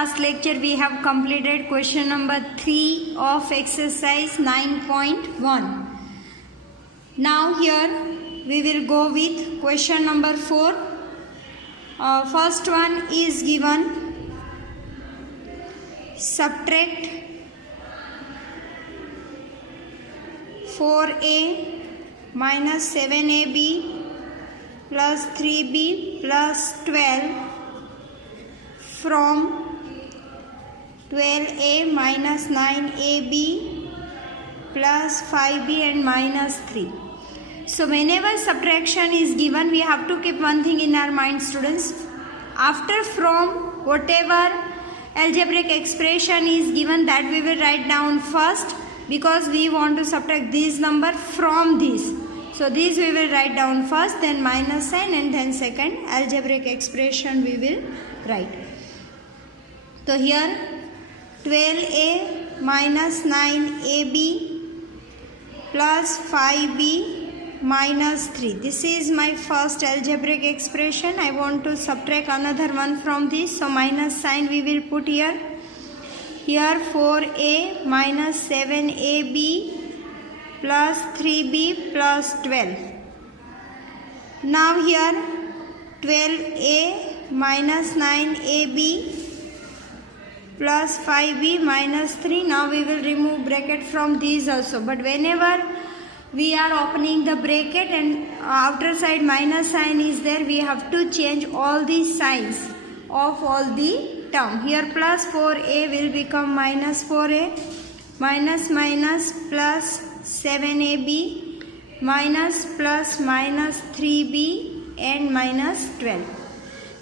last lecture we have completed question number 3 of exercise 9.1. Now here we will go with question number 4. First one is given: subtract 4a minus 7ab plus 3b plus 12 from 12a minus 9ab plus 5b and minus 3. So whenever subtraction is given, we have to keep one thing in our mind, students. After from, whatever algebraic expression is given, that we will write down first, because we want to subtract this number from this. So this we will write down first, then minus sign, and then second algebraic expression we will write. So here 12a minus 9ab plus 5b minus 3. This is my first algebraic expression. I want to subtract another one from this. So minus sign we will put here. Here 4a minus 7ab plus 3b plus 12. Now here 12a minus 9ab plus 5b minus 3. Now we will remove bracket from these also. But whenever we are opening the bracket and outer side minus sign is there, we have to change all the signs of all the term. Here plus 4a will become minus 4a, minus minus plus 7ab, minus plus minus 3b and minus 12.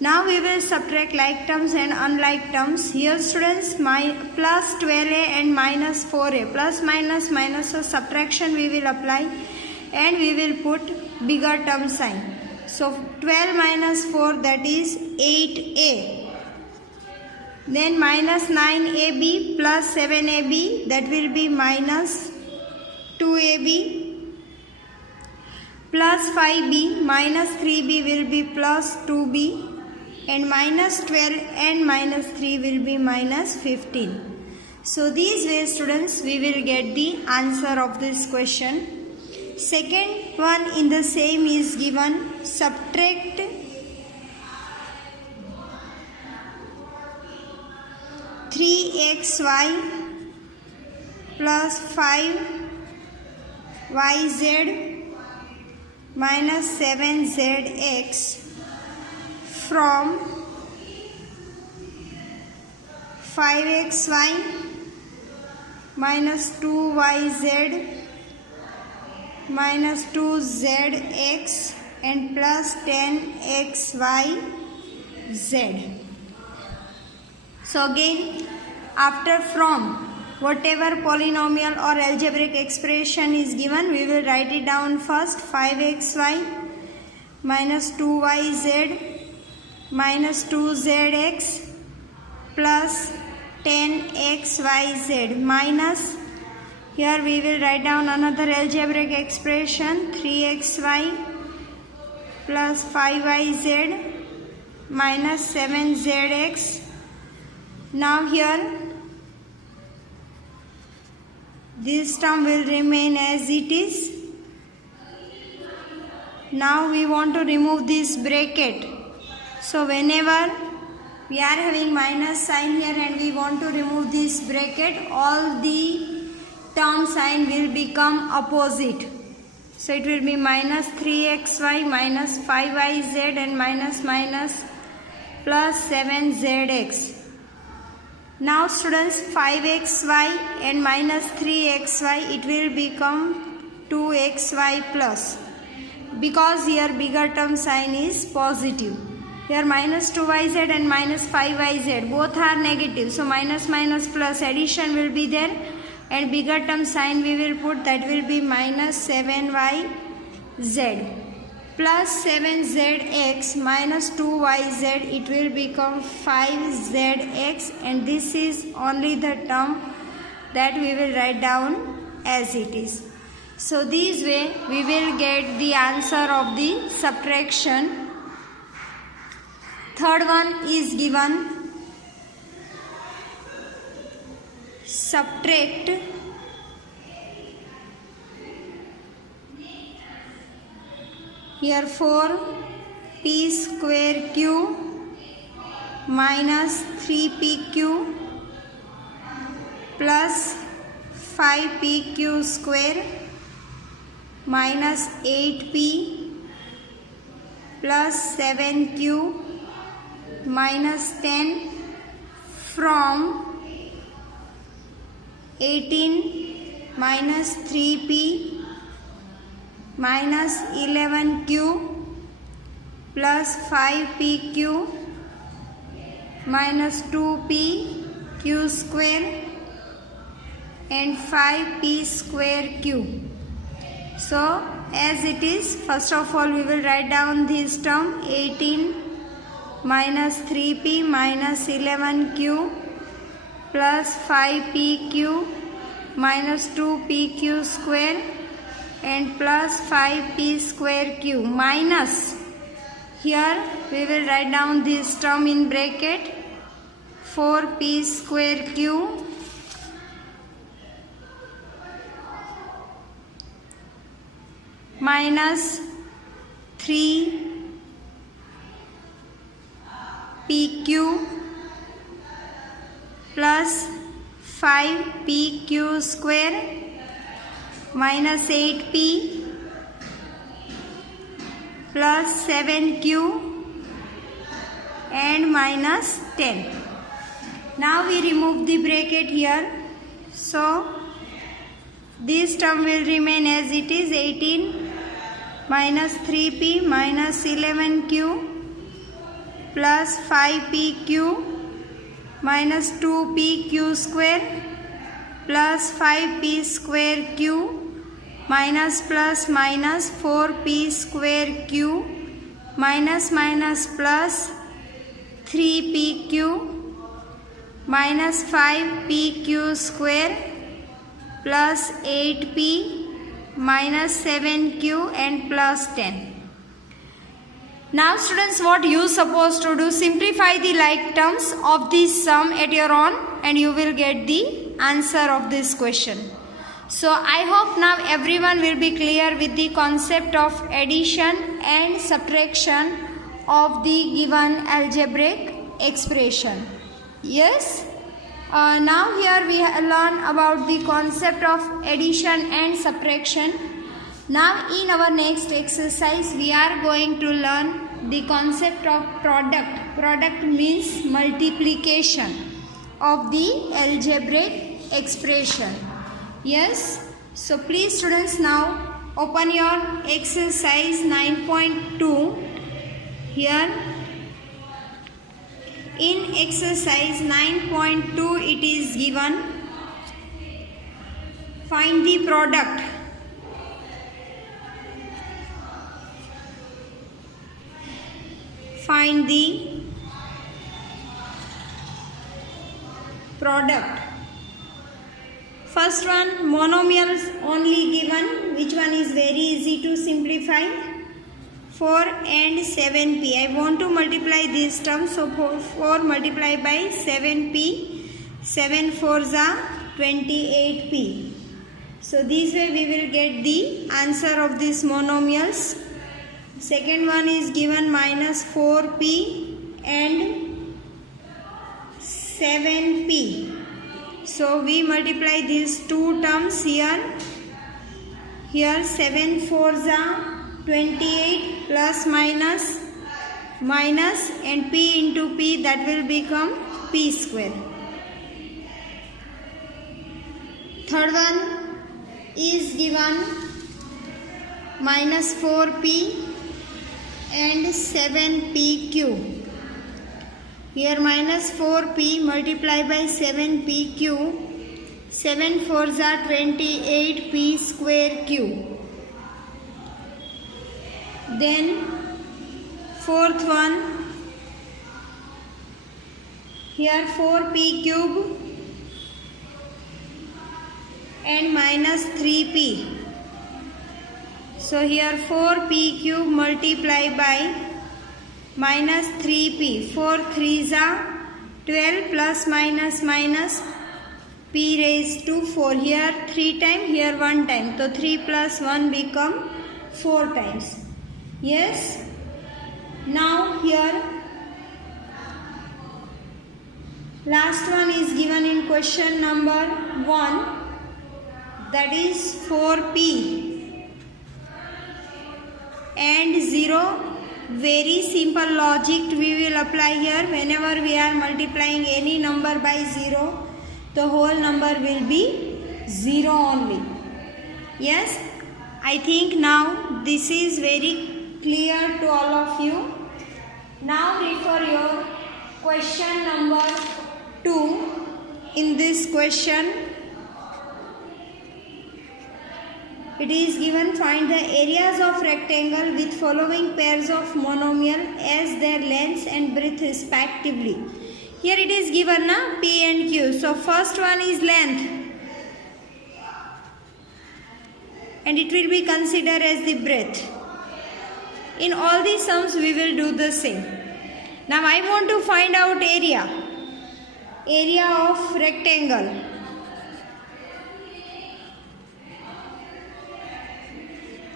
Now we will subtract like terms and unlike terms. Here students, plus 12a and minus 4a, plus minus minus, so subtraction we will apply and we will put bigger term sign. So 12 minus 4, that is 8a. Then minus 9ab plus 7ab, that will be minus 2ab, plus 5b minus 3b will be plus 2b, and minus 12 and minus 3 will be minus 15. So these way students we will get the answer of this question. Second one in the same is given: subtract 3xy plus 5yz minus 7zx from 5xy minus 2yz minus 2zx and plus 10xyz. So again, after from, whatever polynomial or algebraic expression is given, we will write it down first. 5xy minus 2yz minus 2zx plus 10xyz minus, here we will write down another algebraic expression, 3xy plus 5yz minus 7zx. Now here this term will remain as it is. Now we want to remove this bracket. So whenever we are having minus sign here and we want to remove this bracket, all the term sign will become opposite. So it will be minus 3xy minus 5yz and minus minus plus 7zx. Now students, 5xy and minus 3xy, it will become 2xy plus, because here bigger term sign is positive. Here minus 2yz and minus 5yz both are negative, so minus minus plus addition will be there, and bigger term sign we will put, that will be minus 7yz plus 7zx minus 2yz, it will become 5zx, and this is only the term that we will write down as it is. So this way we will get the answer of the subtraction. Third one is given subtract here 4p square q minus 3pq plus 5pq square minus 8p plus 7q minus 10 from 18 minus 3p minus 11q plus 5pq minus 2p q square and 5p square q. So as it is, first of all we will write down this term 18 minus 3p minus 11q plus 5pq minus 2pq square and plus 5p square q minus, here we will write down this term in bracket 4p square q minus 3pq plus 5pq square minus 8p plus 7q and minus 10. Now we remove the bracket here. So this term will remain as it is, 18 minus 3p minus 11q plus 5pq minus 2pq square plus 5p square q minus plus minus 4p square q minus minus plus 3pq minus 5pq square plus 8p minus 7q and plus 10. Now students, what you supposed to do, simplify the like terms of this sum at your own and you will get the answer of this question. So I hope now everyone will be clear with the concept of addition and subtraction of the given algebraic expression. Yes? Now here we learn about the concept of addition and subtraction. Now in our next exercise we are going to learn the concept of product. Product means multiplication of the algebraic expression. Yes, so please students, now open your exercise 9.2 here. In exercise 9.2 it is given, find the product. Find the product. First one, monomials only given, which one is very easy to simplify, 4 and 7p. I want to multiply this term, so 4 multiplied by 7p, 7 4s are 28p. So this way we will get the answer of these monomials. Second one is given minus 4p and 7p. So we multiply these two terms here. Here 7 4s are 28 plus minus minus and p into p, that will become p square. Third one is given minus 4p and 7pq. Here minus 4p multiplied by 7pq, 7 4s are 28p square q. Then fourth one, here 4p cube and minus 3p. So here 4p cube multiplied by minus 3p. 4 3s are 12 plus minus minus p raised to 4. Here 3 times, here 1 time. So 3 plus 1 become 4 times. Yes. Now here last one is given in question number 1, that is 4p and 0. Very simple logic we will apply here. Whenever we are multiplying any number by 0, the whole number will be 0 only. Yes, I think now this is very clear to all of you. Now refer your question number 2. In this question, it is given, find the areas of rectangle with following pairs of monomial as their lengths and breadth respectively. Here it is given P and Q. So first one is length and it will be considered as the breadth. In all these sums we will do the same. Now I want to find out area of rectangle.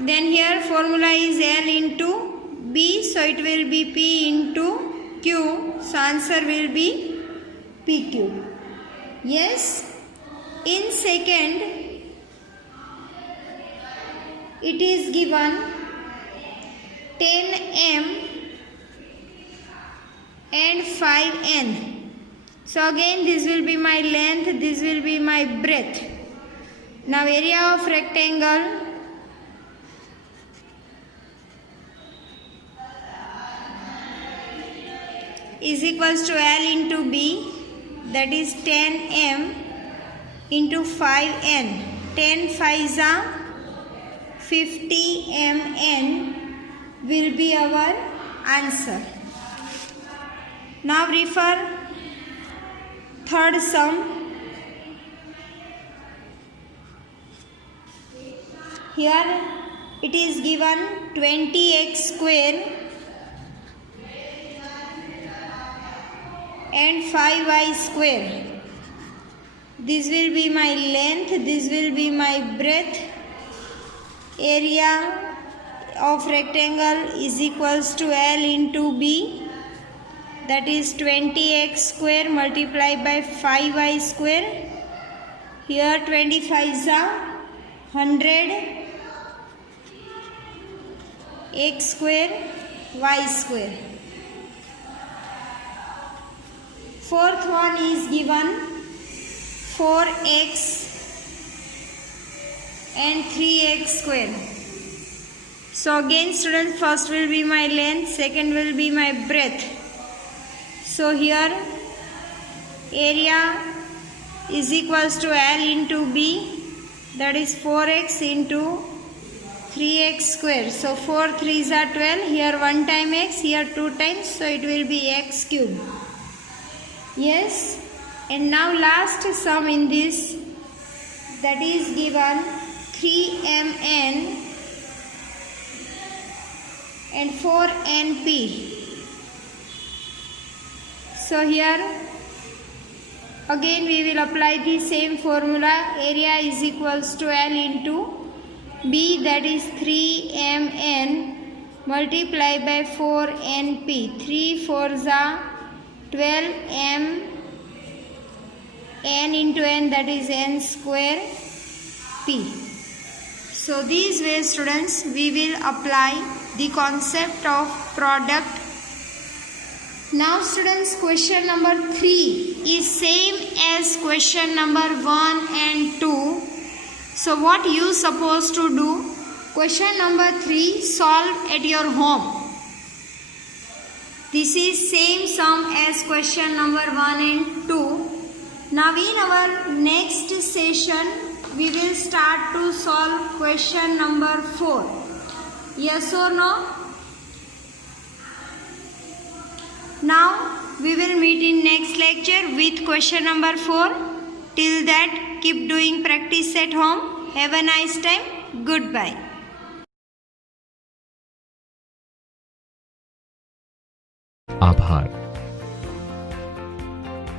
Then here formula is L into B, so it will be P into Q, so answer will be PQ. Yes, in second it is given 10m and 5n. So again this will be my length, this will be my breadth. Now area of rectangle is equals to L into B, that is 10m into 5n. 10 5s are 50 mn will be our answer. Now refer third sum. Here it is given 20x square and 5y square. This will be my length, this will be my breadth. Area of rectangle is equals to L into B, that is 20x square multiplied by 5y square. Here 25 are 100 x square y square. Fourth one is given 4x and 3x square. So again students, first will be my length, second will be my breadth. So here area is equals to L into B, that is 4x into 3x square. So 4 3s are 12, here 1 time x, here 2 times, so it will be x cube. Yes, and now last sum in this, that is given 3mn and 4np. So here again we will apply the same formula. Area is equals to L into B, that is 3mn multiplied by 4np. 3 4s are 12m n into n, that is n square p. So these ways students we will apply the concept of product. Now students, question number 3 is same as question number 1 and 2. So what you supposed to do? Question number 3 solve at your home. This is same sum as question number 1 and 2. Now in our next session we will start to solve question number 4. Yes or no? Now we will meet in next lecture with question number 4. Till that, keep doing practice at home. Have a nice time. Goodbye. आभार।